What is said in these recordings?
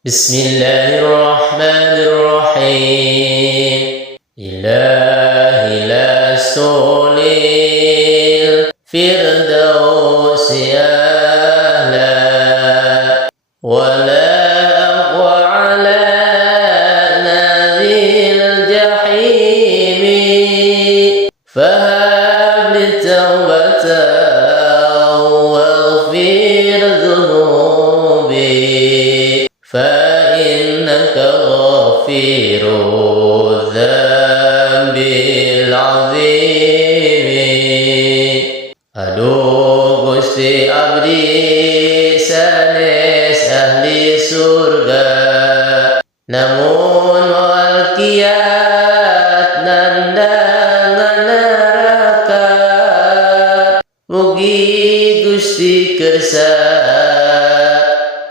Bismillahirrahmanirrahim. Ilahi lasulil firdausi ahla wala aqwa ala nadhil jahimi fahabli tawbatan waghfir dhunubi فإنك غفير الذنب العظيم. Aduh Gusti abdi sanes ahli surga, namun moal kiat nandangan neraka. Mugi Gusti kersa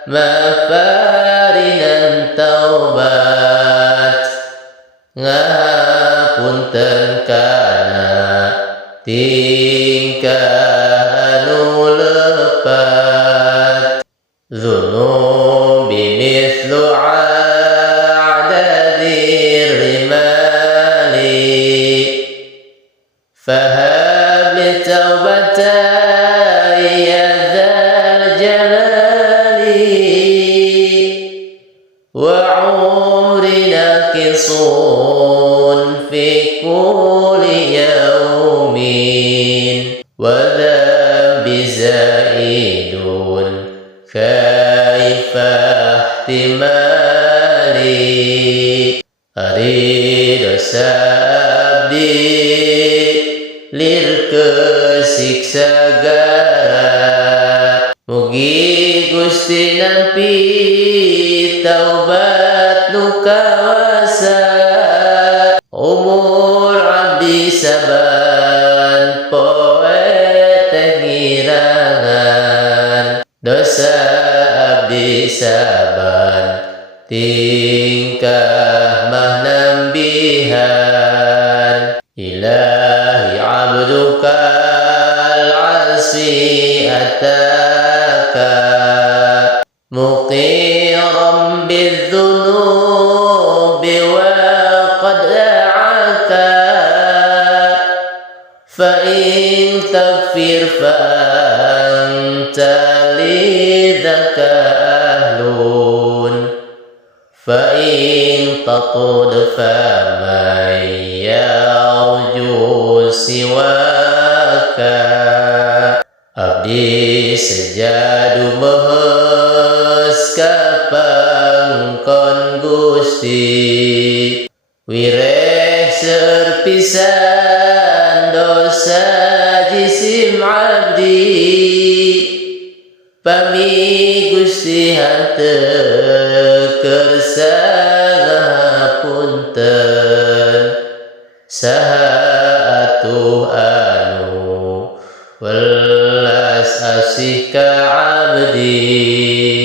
maparinan taubat ngapunten kana tingkah anu lepat. Dzunubi mithlu a'dadir rimali fahab li taubatan ya dzal jalali wa umri naqisun fi kulli yawmin wa dhanbi zaidun kaifa ihtimali. Ari dosa abdi lir kesiksa gara, mugi Gusti nampi taubat nu kawasa. Umur abdi saban poe teh ngirangan, dosa abdi saban tingkah mah nambihan. Ilahi abdukal asi ataka muqiram bidzunubi wa qad da'aka fa in taghfir fa anta lidzaka ahlun fa in tatud fa man yarju siwaka. Abdi sejadu mehes ka pangkon Gusti, wireh serpisan dosa jisim abdi. Pami Gusti hanteu kersa ngapunten saha atuh anu welas asih ka abdi.